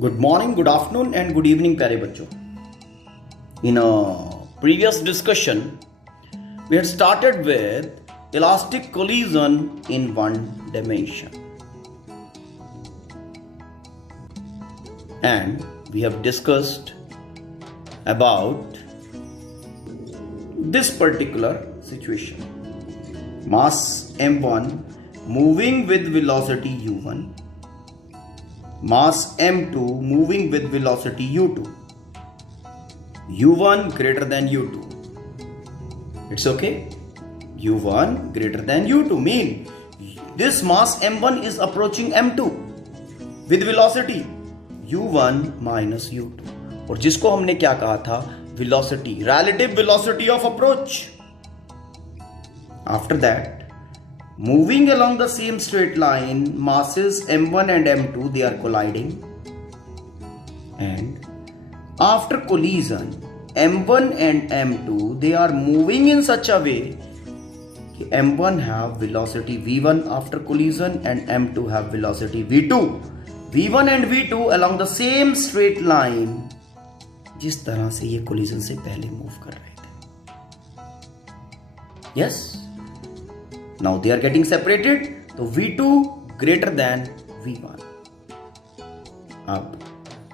Good morning, good afternoon, and good evening, प्यारे बच्चों. In a previous discussion, we had started with elastic collision in one dimension. And we have discussed about this particular situation. Mass m1 moving with velocity u1, mass m2 moving with velocity u2, u1 greater than u2. It's okay. u1 greater than u2 mean this mass m1 is approaching m2 with velocity u1 minus u2, और जिसको हमने क्या कहा था, velocity, relative velocity of approach. After that, moving along the same straight line, masses m1 and m2, they are colliding, and after collision m1 and m2, they are moving in such a way कि m1 have velocity v1 after collision and m2 have velocity v2. v1 and v2 along the same straight line, जिस तरह से ये collision से पहले move कर रहे थे. Yes? Now they are getting separated, तो v2 greater than v1. अब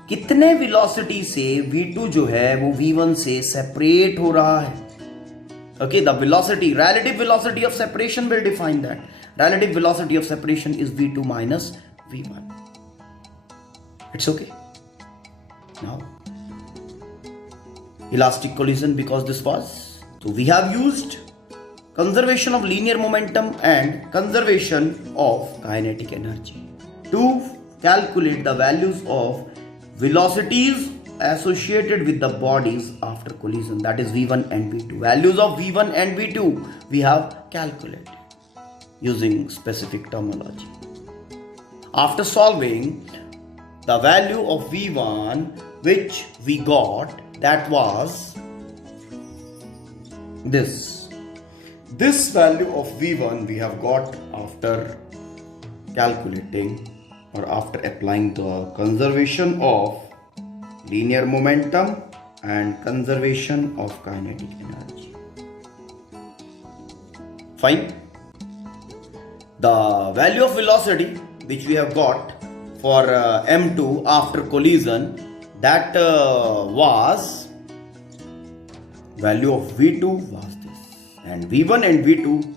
कितने velocity से v2 जो है वो v1 से separate हो रहा है? Okay, the velocity, relative velocity of separation will define that. Relative velocity of separation is v2 minus v1. It's okay. Now, elastic collision, because this was, so we have used conservation of linear momentum and conservation of kinetic energy to calculate the values of velocities associated with the bodies after collision, that is v1 and v2. Values of v1 and v2 we have calculated using specific terminology. After solving, the value of v1 which we got, that was this value of v1 we have got after calculating or after applying the conservation of linear momentum and conservation of kinetic energy. Fine. The value of velocity which we have got for m2 after collision, that was value of v2 was this, and v1 and v2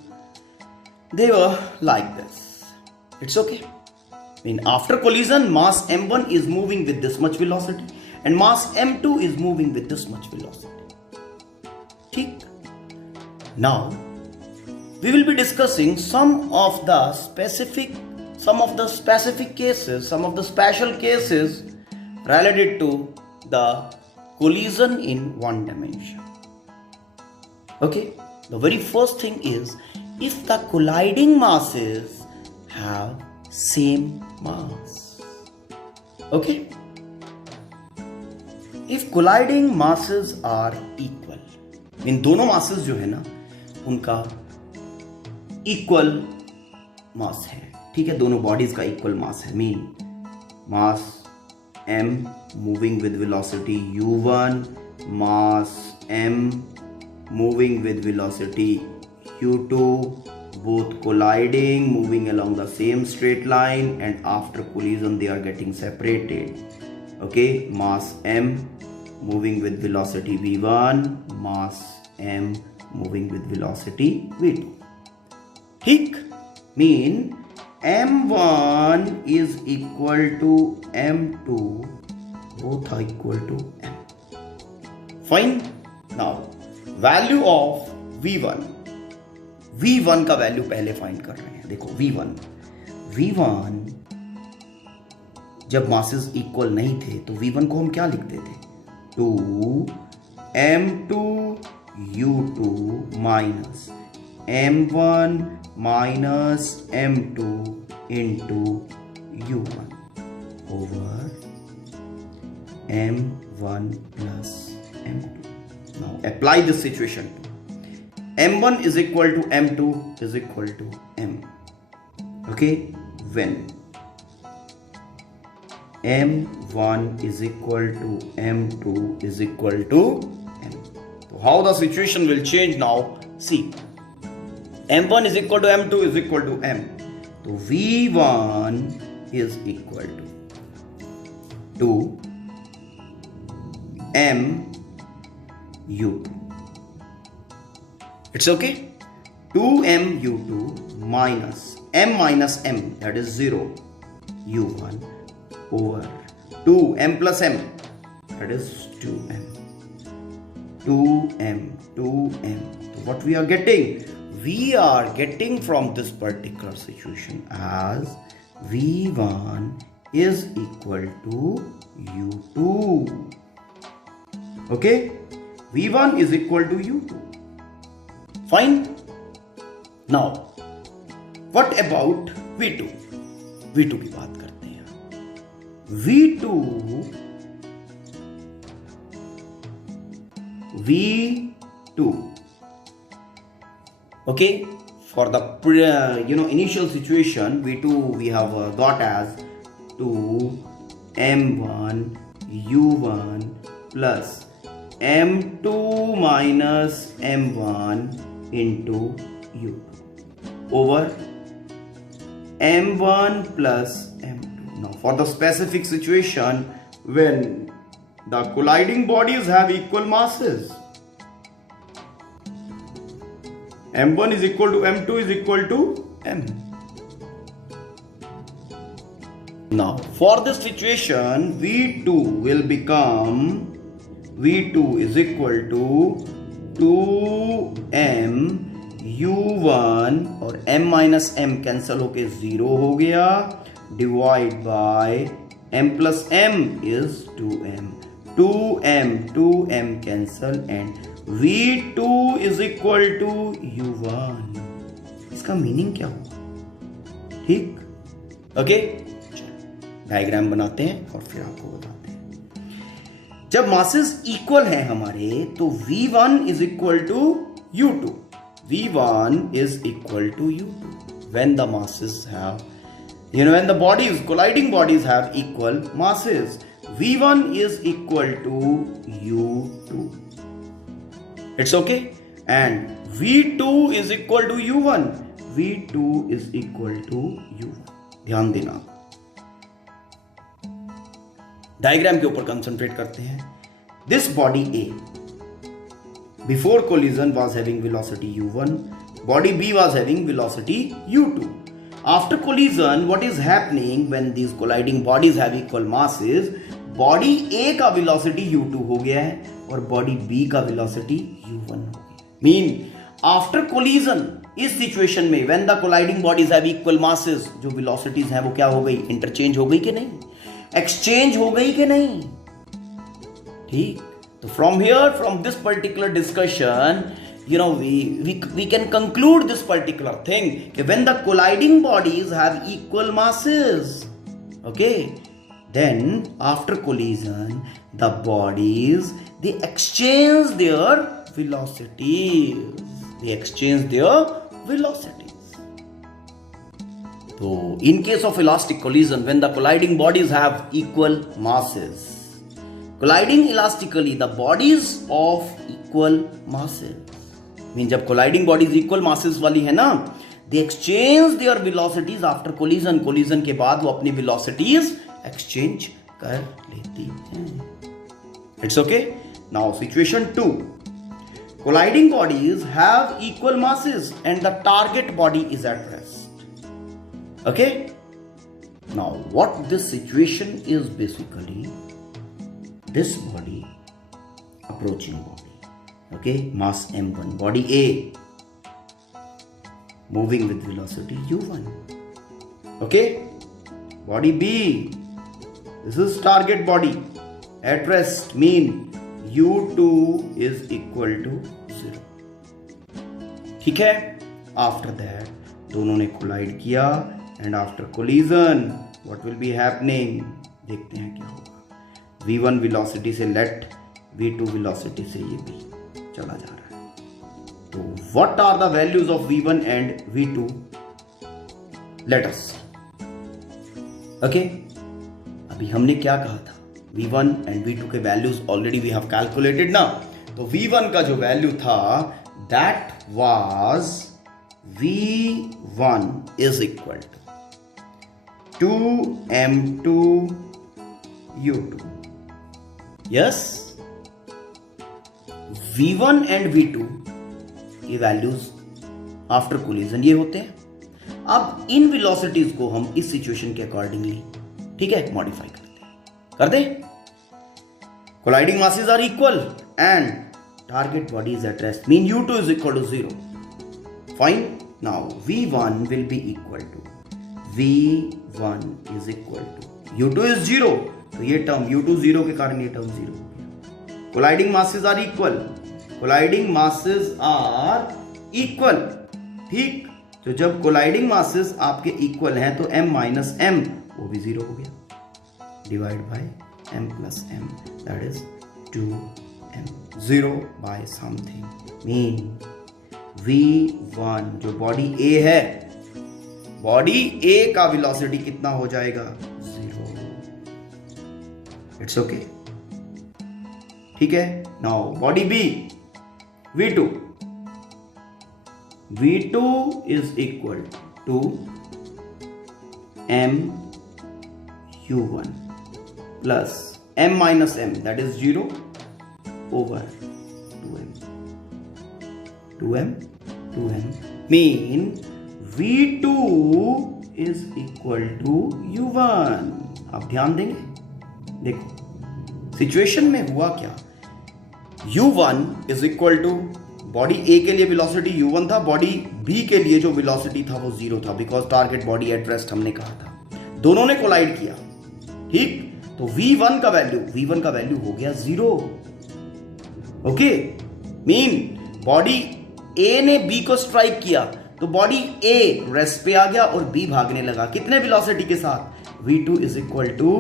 they were like this. It's okay. I mean, after collision, mass m1 is moving with this much velocity and mass m2 is moving with this much velocity. ठीक. Now we will be discussing some of the specific cases, some of the special cases related to the collision in one dimension. Okay, the very first thing is if the colliding masses have same mass. Okay, if colliding masses are equal, इन दोनों masses जो है ना उनका equal mass है. ठीक है, दोनों bodies का equal mass है. Mean mass m moving with velocity u1, mass m moving with velocity u2, both colliding, moving along the same straight line, and after collision they are getting separated. Okay, mass m moving with velocity v1, mass m moving with velocity v2. ठीक, mean m1 is equal to m2, both are equal to m. Fine. Now value of v1 का value पहले find कर रहे हैं. देखो v1 जब masses equal नहीं थे तो v1 को हम क्या लिखते थे, 2 m2 u2 minus m1 minus m2 into u1 over m1 plus m2. Now apply this situation. m1 is equal to m2 is equal to m. Okay, when m1 M1 is equal to M2 is equal to M. So how the situation will change now? See, M1 is equal to M2 is equal to M. So V1 is equal to M U2. It's okay? 2M U2 minus M, that is 0 U1 over 2M plus M, that is 2M. 2M. So what we are getting? We are getting from this particular situation as V1 is equal to U2. Okay? V1 is equal to U2. Fine? Now, what about V2? V2 की बात करते हैं. V2 okay, for the initial situation, V2 we have got as 2M1 U1 plus M2 minus M1 into U2 over M1 plus M2. Now for the specific situation when the colliding bodies have equal masses, M1 is equal to M2 is equal to M. Now for this situation V2 will become V2 is equal to 2M U1 और M minus M cancel होके 0 हो गया, divide by M plus M is 2M. 2M cancel and V2 is equal to U1. इसका meaning क्या हुआ? ठीक? Okay, diagram बनाते हैं और फिर आपको बताते हैं. जब मासेस इक्वल हैं हमारे तो V1 is equal to U2. V1 is equal to U2 when the masses have, when the bodies, colliding bodies have equal masses. V1 is equal to U2. It's okay? And V2 is equal to U1. V2 is equal to U1. ध्यान देना. Diagram के ऊपर concentrate करते हैं. This body A before collision was having velocity u1, body B was having velocity u2. After collision, what is happening when these colliding bodies have equal masses? Body A का velocity u2 हो गया है और body B का velocity u1 हो गया. Mean after collision इस situation में when the colliding bodies have equal masses, जो velocities हैं वो क्या हो गई? Interchange हो गई कि नहीं? Exchange हो गई कि नहीं? ठीक. So from here, from this particular discussion, we can conclude this particular thing. Okay, when the colliding bodies have equal masses, okay, then after collision, the bodies, they exchange their velocities. So in case of elastic collision, when the colliding bodies have equal masses, colliding elastically the bodies of equal masses, mean जब colliding bodies equal masses वाली है ना, they exchange their velocities after collision. Collision के बाद वो अपनी velocities exchange कर लेती हैं. It's okay? Now situation 2. Colliding bodies have equal masses and the target body is at rest. Okay? Now what this situation is basically, this body, approaching body, okay, mass m1, body A, moving with velocity u1, okay, body B, this is target body, at rest, mean u2 is equal to 0. ठीक है. After that दोनों ने collide किया and after collision what will be happening, देखते हैं क्या होगा. v1 velocity से let v2 velocity से ये भी चला जा रहा है. तो what are the values of v1 and v2? Let us. Okay? अभी हमने क्या कहा था? V1 एंड V2 के values already we have calculated ना, तो V1 का जो वैल्यू था that was V1 is equal to 2m2 U2. Yes, V1 and V2 की वैल्यूज आफ्टर कोलिजन ये होते हैं. अब इन वेलोसिटीज को हम इस सिचुएशन के अकॉर्डिंगली, ठीक है, मॉडिफाई करते हैं. कर दे. Colliding masses are equal and target body is at rest, mean U2 is equal to 0. Fine. Now V1 will be equal to V1 is equal to U2 is 0, तो ये term U2 0 के कारण ये term 0 हो गया. Colliding masses are equal, colliding masses are equal. ठीक, तो जब कोलाइडिंग मासेस आपके इक्वल हैं तो m माइनस m वो भी 0 हो गया, divide by m plus m, that is 2m. 0 by something, mean V1 जो बॉडी A है, बॉडी A का वेलोसिटी कितना हो जाएगा? 0. It's okay. ठीक है. Now body B, V2. V2 is equal to m U1 plus m minus m, that is 0 over 2m. 2m mean V2 is equal to U1. आप ध्यान देंगे. देखो सिचुएशन में हुआ क्या. U1 is equal to body A के लिए velocity U1 था, बॉडी B के लिए जो वेलोसिटी था वो 0 था, because target body at rest हमने कहा था. दोनों ने कोलाइड किया. ठीक, तो V1 का वैल्यू हो गया 0. ओके, मीन बॉडी A ने B को स्ट्राइक किया तो बॉडी A रेस्ट पे आ गया और B भागने लगा. कितने वेलोसिटी के साथ? V2 is equal to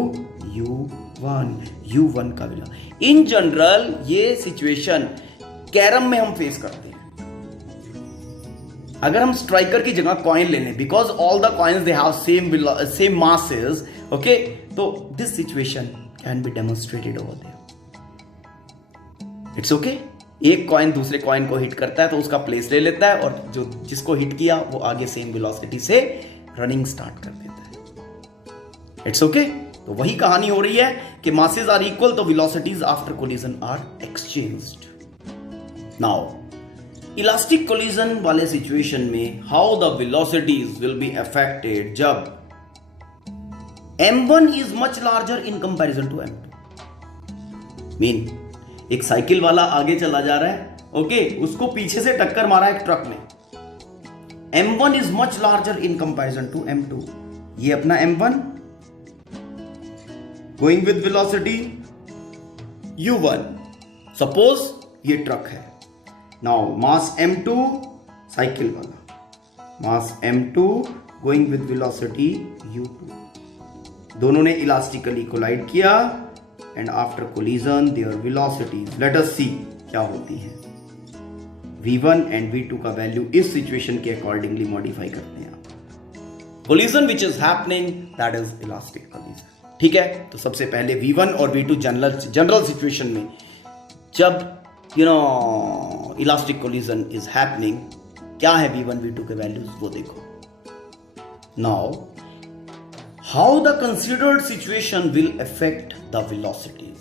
U1 का वेलोसिटी. इन जनरल ये सिचुएशन कैरम में हम फेस करते हैं. अगर हम स्ट्राइकर की जगह कॉइन ले लें, because all the coins they have same masses, okay, तो this situation can be demonstrated over there. It's okay. एक कॉइन दूसरे कॉइन को हिट करता है तो उसका प्लेस ले लेता है और जो जिसको हिट किया वो आगे सेम वेलोसिटी से रनिंग स्टार्ट कर देता है. It's okay. तो वही कहानी हो रही है कि मासेस आर इक्वल, तो velocities after collision are exchanged. Now elastic collision वाले सिचुएशन में how the velocities will be affected जब m1 is much larger in comparison to m2. Mean एक साइकिल वाला आगे चला जा रहा है, ओके, उसको पीछे से टक्कर मारा एक ट्रक ने. m1 is much larger in comparison to m2. ये अपना m1 going with velocity u1. Suppose ये ट्रक है. नाउ मास m2, साइकिल वाला, mass m2 going with velocity u2. दोनों ने इलास्टिकली कोलाइड किया and after collision their velocities, let us see क्या होती है. v1 एंड v2 का वैल्यू इस सिचुएशन के अकॉर्डिंगली मॉडिफाई करते हैं. Collision which is happening that is elastic collision. ठीक है. तो सबसे पहले v1 और v2 जनरल सिचुएशन में जब इलास्टिक कोलिजन इज हैपनिंग, क्या है v1 v2 के वैल्यूज वो देखो. Now how the considered situation will affect the velocities.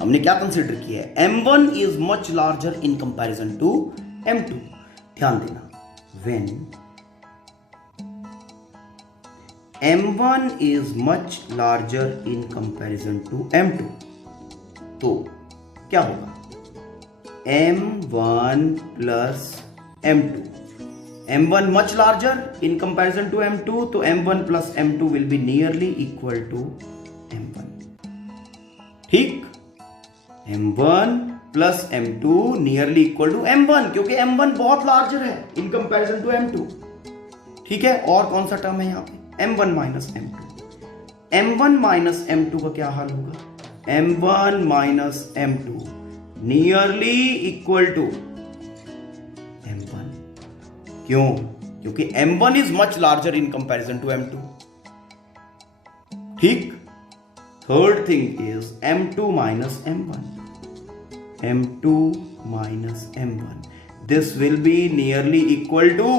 हमने क्या कंसिडर किया है? m1 is much larger in comparison to m2. ध्यान देना, when m1 is much larger in comparison to m2, तो क्या होगा? m1 plus m2. m1 much larger in comparison to m2, तो m1 plus m2 will be nearly equal to m1. ठीक, m1 plus m2 nearly equal to m1, क्योंकि m1 बहुत larger है in comparison to m2. ठीक है. और कौन सा टर्म है यहाँ पे? m1 minus m2. m1 minus m2 का क्या हाल होगा? m1 minus m2 nearly equal to m1. क्यों? क्योंकि m1 is much larger in comparison to m2. ठीक. Third thing is m2 minus m1. m2 minus m1. This will be nearly equal to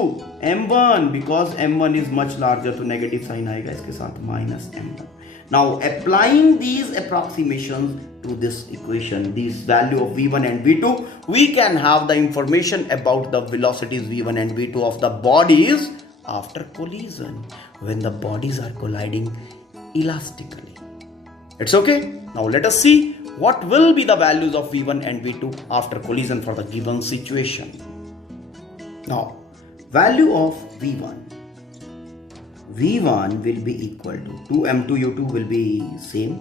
m1 because m1 is much larger, तो negative sign आएगा इसके साथ minus m1. Now applying these approximations to this equation, this value of v1 and v2, we can have the information about the velocities v1 and v2 of the bodies after collision, when the bodies are colliding elastically. It's okay. Now let us see what will be the values of v1 and v2 after collision for the given situation. Now value of v1 will be equal to 2m2 u2 will be same,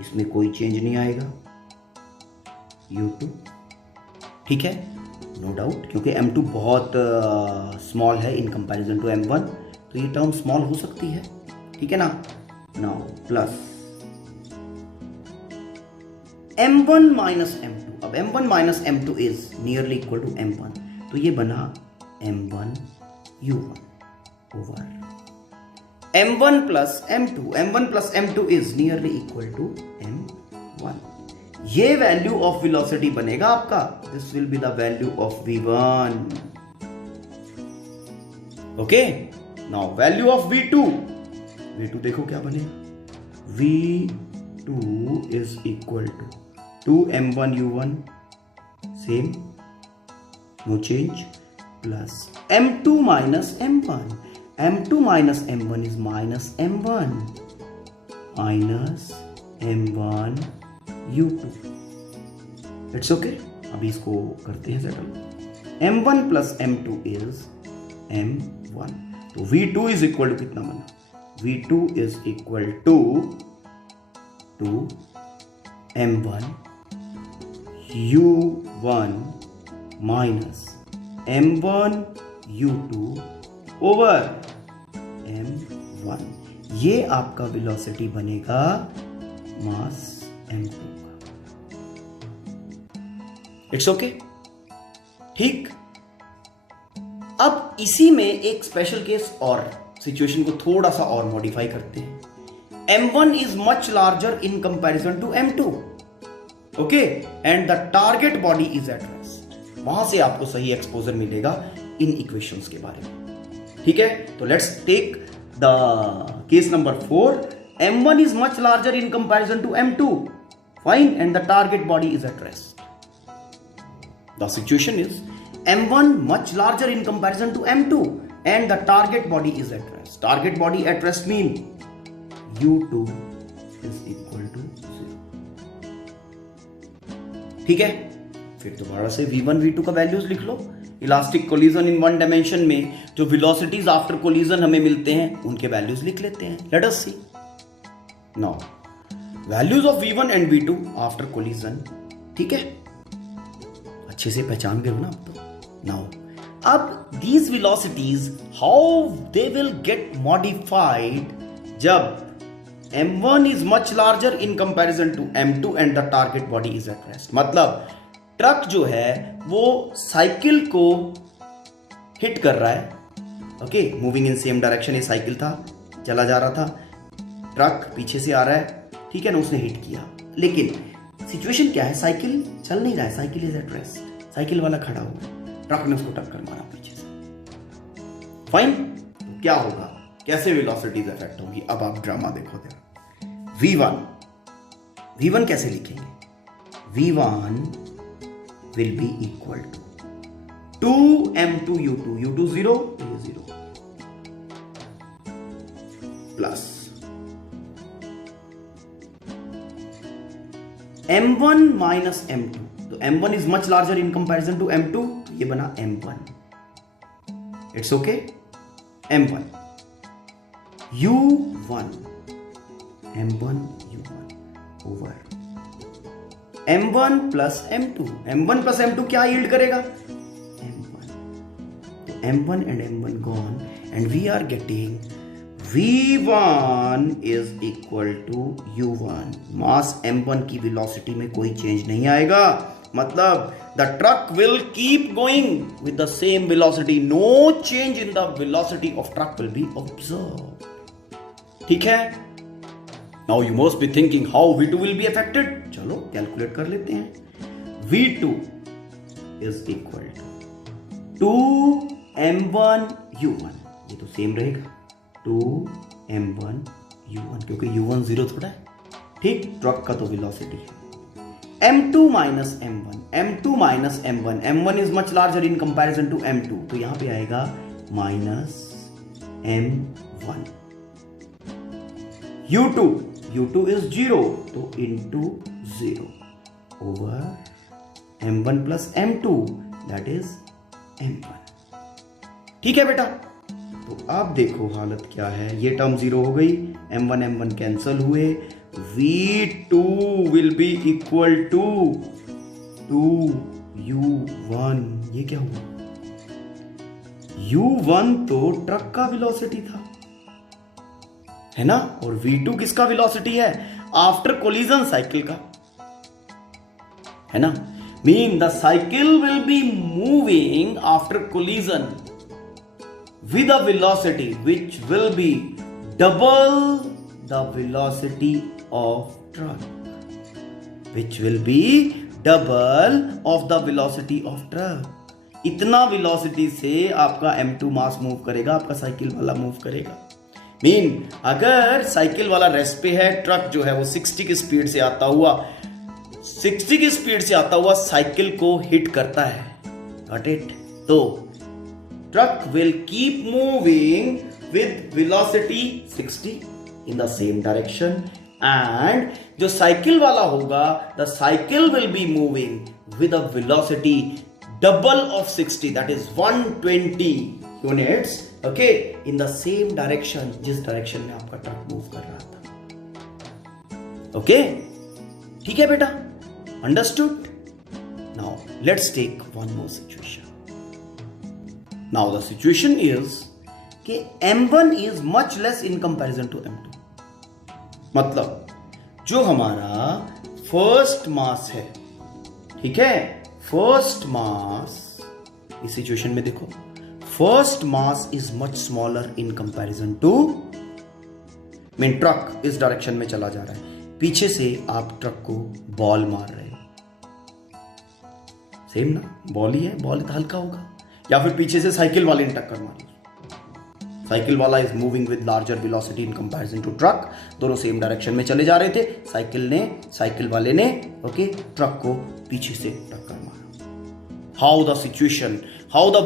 इसमें कोई change नहीं आएगा, u2 ठीक है, no doubt, क्योंकि m2 बहुत small है इन comparison to m1, तो ये टर्म स्मॉल हो सकती है, ठीक है ना. Now plus m1 minus m2. अब m1 minus m2 is nearly equal to m1, तो ये बना m1 u1 over m1 plus m2. m1 plus m2 is nearly equal to m1. ये वैल्यू ऑफ वेलोसिटी बनेगा आपका. This will be the value of v1. Okay. Now value of v2. v2 देखो क्या बनेगा. v2 is equal to 2m1 u1 same, no change, plus m2 minus m1. m2 minus m1 is minus m1 minus m1 u2. It's okay. अभी इसको करते हैं settle. m1 plus m2 is m1. तो v2 is equal to कितना बना. v2 is equal to m1 u1 minus m1 u2 over m1. ये आपका velocity बनेगा मास m2 का. It's okay. ठीक. अब इसी में एक स्पेशल केस और सिचुएशन को थोड़ा सा और मॉडिफाई करते हैं. m1 is much larger in comparison to m2. Okay. And the target body is at rest. वहां से आपको सही एक्सपोजर मिलेगा इन इक्वेशंस के बारे में. ठीक है. तो let's take the case number 4. m1 is much larger in comparison to m2. Fine. And the target body is at rest. The situation is m1 much larger in comparison to m2 and the target body is at rest. Target body at rest mean u2 is equal to 0. ठीक है. फिर दोबारा से v1 v2 का values लिख लो. Elastic collision in one dimension में जो वेलोसिटीज आफ्टर कोलिजन हमें मिलते हैं उनके वैल्यूज लिख लेते हैं. Let us see. Now values of v1 and v2 after collision. ठीक है. अच्छे से पहचान गए हो ना अब तो. नाउ अब these velocities how they will get modified जब m1 is much larger in comparison to m2 and the target body is at rest. मतलब ट्रक जो है वो साइकिल को हिट कर रहा है. Okay. Moving in same direction. ये साइकिल था, चला जा रहा था, ट्रक पीछे से आ रहा है, ठीक है ना, उसने हिट किया. लेकिन सिचुएशन क्या है, साइकिल चल नहीं रहा है, cycle is at rest. Cycle वाला खड़ा हुआ है, ट्रक ने उसको टक्कर मारा पीछे से. फाइन. तो क्या होगा, कैसे वेलोसिटीज इफेक्ट होगी. अब आप ड्रामा देखो. v1 कैसे लिखेंगे. v1 will be equal to 2m2 u2. u2 0, ये 0, प्लस m1 minus m2. तो m1 is much larger in comparison to m2, तो ये बना m1. It's okay. m1 u1 m1 u1 over m1 plus m2. m1 plus m2 क्या yield करेगा, m1. तो m1 and m1 gone and we are getting v1 is equal to u1. Mass m1 की velocity में कोई change नहीं आएगा. मतलब the truck will keep going with the same velocity. No change in the velocity of truck will be observed. ठीक है. Now you must be thinking how V2 will be affected. चलो calculate कर लेते हैं. V2 is equal to 2m1u1. ये तो same रहेगा 2m1u1 क्योंकि u1 0 थोड़ा है. ठीक, ट्रक का तो वेलोसिटी है. m2 minus m1, m2 minus m1, m1 is much larger in comparison to m2, तो यहां पे आएगा माइनस m1. u2 इज 0 तो into 0 over m1 plus m2 that is m1. ठीक है बेटा. तो अब देखो हालत क्या है. ये टर्म 0 हो गई, m1 कैंसल हुए. V2 will be equal to 2u1. ये क्या हुआ? u1 तो ट्रक का वेलोसिटी था, है ना, और V2 किसका वेलोसिटी है? आफ्टर कोलिजन साइकिल का, है ना. Mean the cycle will be moving after collision with a velocity which will be double the velocity of truck, which will be double of the velocity of truck. इतना velocity से आपका m2 मास move करेगा, आपका cycle वाला move करेगा. Mean अगर cycle वाला rest पे है, ट्रक जो है वो 60 की स्पीड से आता हुआ साइकिल को हिट करता है. Got it? तो truck will keep moving with velocity 60 in the same direction, and जो साइकिल वाला होगा, the cycle will be moving with a velocity double of 60, that is 120 units, okay, in the same direction, जिस direction में आपका truck move कर रहा था. Okay, ठीक है बेटा, understood. Now let's take one more situation. Now the situation is कि m1 is much less in comparison to m2. मतलब जो हमारा फर्स्ट मास है, ठीक है, फर्स्ट मास इस सिचुएशन में देखो, first mass is much smaller in comparison to mean truck इस डायरेक्शन में चला जा रहा है. पीछे से आप ट्रक को बॉल मार रहे हो, सेम ना, बॉल ही है, बॉल तो हल्का होगा. या फिर पीछे से साइकिल वाले ने टक्कर मारी, साइकिल वाला is moving with larger velocity in comparison to truck. दोनों सेम डायरेक्शन में चले जा रहे थे. साइकिल वाले ने ओके ट्रक को पीछे से टक्कर मारा. How the situation, how the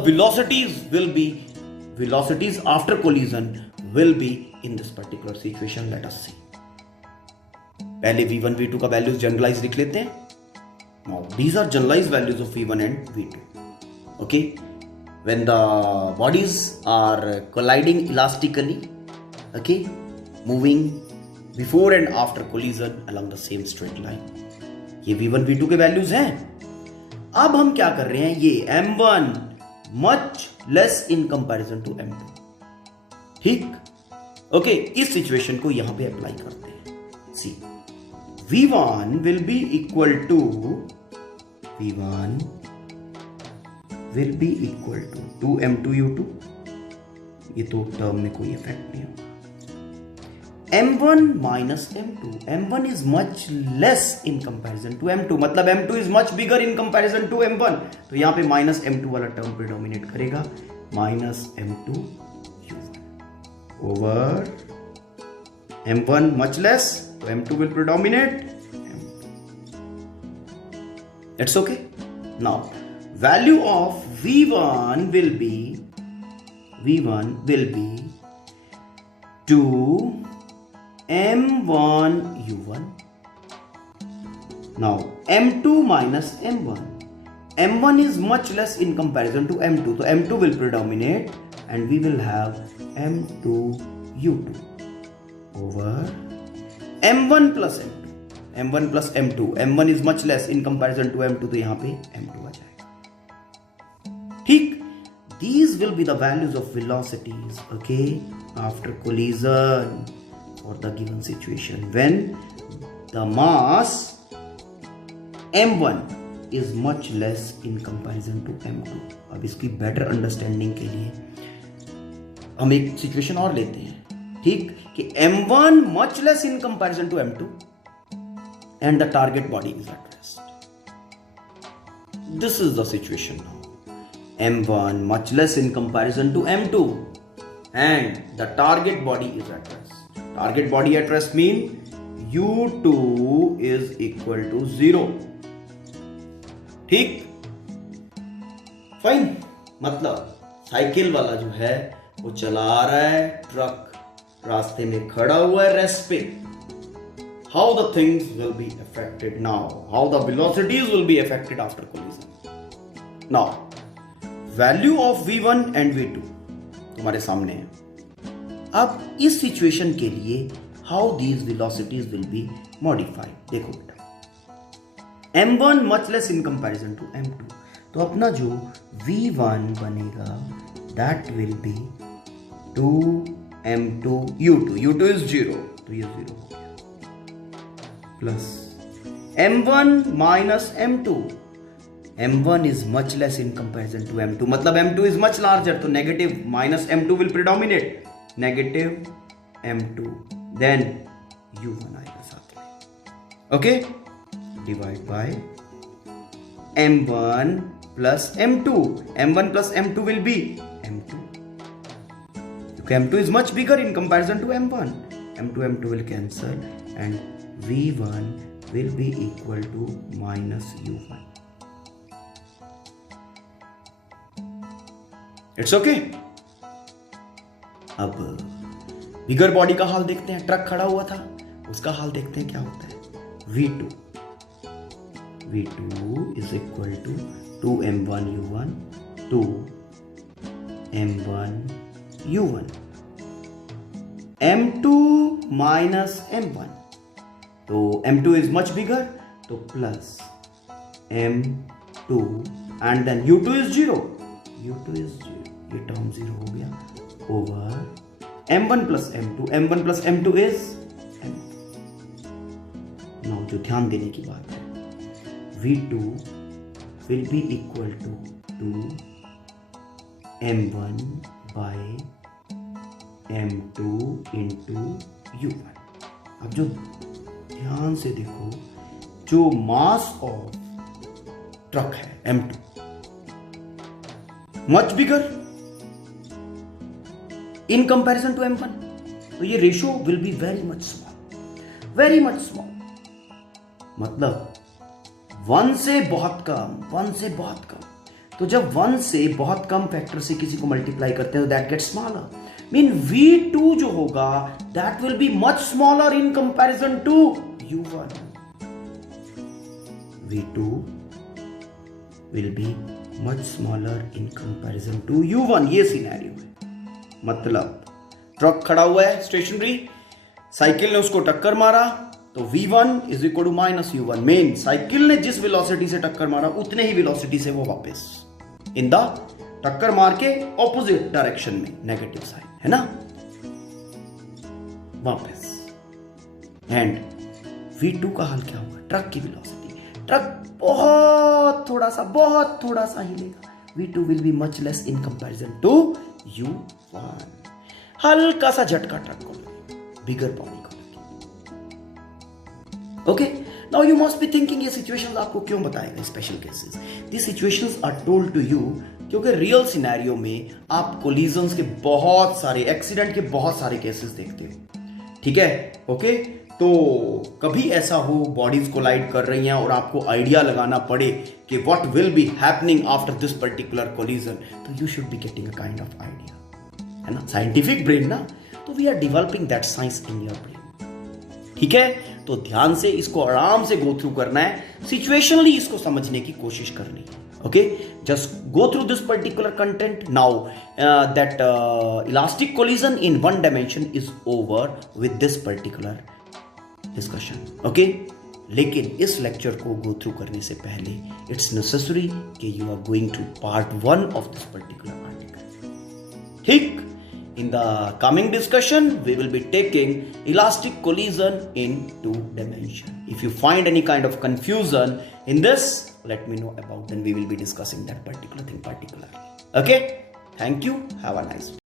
velocities after collision will be in this particular situation. Let us see. पहले V1 V2 का वैल्यूज जनरलाइज लिख लेते हैं. Now these are generalized values of V1 and V2. Okay, when the bodies are colliding elastically, okay, moving before and after collision along the same straight line. ये V1 V2 के values हैं. अब हम क्या कर रहे हैं, ये m1 much less in comparison to m2. ठीक, ओके, इस सिचुएशन को यहां पे अप्लाई करते हैं. सी, V1 will be equal to 2m2u2. ये तो टर्म में कोई इफेक्ट नहीं होगा. m1 minus m2, m1 is much less in comparison to m2, मतलब m2 is much bigger in comparison to m1, तो यहां पे माइनस m2 वाला टर्म प्रिडोमिनेट करेगा. Minus m2u1 over m1 much less, तो m2 will predominate m2. It's okay. Now value of V1 will be 2m1u1. Now m2 minus m1. m1 is much less in comparison to m2, so m2 will predominate and we will have m2u2 over m1 plus m2. m1 plus m2, m1 is much less in comparison to m2, तो यहां पे m2 आ जाएगा. ठीक, these will be the values of velocities, okay, after collision for the given situation when the mass m1 is much less in comparison to m2. अब इसकी better understanding के लिए हम एक सिचुएशन और लेते हैं. ठीक, कि m1 much less in comparison to m2 and the target body is at rest. This is the situation now. m1 much less in comparison to m2 and the target body is at rest. Target body at rest mean u2 is equal to 0. ठीक, fine. मतलब cycle वाला जो है वो चला रहा है, truck रास्ते में खड़ा हुआ है रेस्ट पे। How the things will be affected now? How the velocities will be affected after collision? Now, value of v1 and v2 तुम्हारे सामने है। अब इस सिचुएशन के लिए how these velocities will be modified? देखो बेटा, m1 much less in comparison to m2, तो अपना जो v1 बनेगा that will be 2m2 u2, u2 is 0, तो ये 0 हो गया, plus m1 minus m2, m1 is much less in comparison to m2, मतलब m2 is much larger, तो negative minus m2 will predominate, negative m2, then u1 आएगा साथ में, okay, divide by m1 plus m2, m1 plus m2 will be m2, because m2 is much bigger in comparison to m1, m2 will cancel and v1 will be equal to minus u1. It's okay. अब बिगर body का हाल देखते हैं, truck खड़ा हुआ था उसका हाल देखते हैं क्या होता है। v2 is equal to 2m1 u1 2m1 u1, m2 minus m1, तो m2 is much bigger, तो plus m2 and then u2 is 0, u2 is 0, ये टर्म 0 हो गया, over m1 plus m2, m1 plus m2 is m2. now जो ध्यान देने की बात है, v2 will be equal to m1 by m2 into u1. अब जो ध्यान से देखो, जो मास ऑफ ट्रक है m2 much bigger in comparison to m1, तो ये ratio will be very much small, मतलब 1 से बहुत कम, तो जब 1 से बहुत कम फैक्टर से किसी को मल्टीप्लाई करते हैं तो that gets smaller, mean v2 जो होगा that will be much smaller in comparison to u1, v2 will be much smaller in comparison to u1। ये सिनेरियो है, मतलब ट्रक खड़ा हुआ है स्टेशनरी, साइकिल ने उसको टक्कर मारा, तो v1 is equal to minus u1, mean cycle ने जिस वेलोसिटी से टक्कर मारा उतने ही वेलोसिटी से वो वापस इन द टक्कर मार के ऑपोजिट डायरेक्शन में नेगेटिव साइड है ना, वापस। एंड v2 का हाल क्या होगा, ट्रक की वेलोसिटी, ट्रक बहुत थोड़ा सा हिलेगा, v2 will be much less in comparison to u1, हल्का सा झटका ट्रक को लगेगा, बिगर बॉडी को लगेगा। Okay, now you must be thinking ये सिचुएशंस आपको क्यों बताएगा special cases. This situations are told to you क्योंकि रियल सिनेरियो में आप कोलिजन्स के बहुत सारे, एक्सीडेंट के बहुत सारे केसेस देखते हो, ठीक है। ओके, तो कभी ऐसा हो बॉडीज कोलाइड कर रही हैं और आपको आइडिया लगाना पड़े कि what will be happening after this particular collision, तो you should be getting a kind of idea, है ना, साइंटिफिक ब्रेन ना, तो we are developing that science in your brain, ठीक है। तो ध्यान से इसको आराम से गो थ्रू करना है, सिचुएशनली इसको समझने की कोशिश करनी है। Okay, just go through this particular content now, that elastic collision in one dimension is over with this particular discussion. Okay, लेकिन इस लेक्चर को गो थ्रू करने से पहले इट्स नेसेसरी कि you are going to part 1 of this particular article, ठीक। In the coming discussion, we will be taking elastic collision in 2 dimensions. If you find any kind of confusion in this, let me know about, then we will be discussing that particular thing particularly. Okay? Thank you. Have a nice day.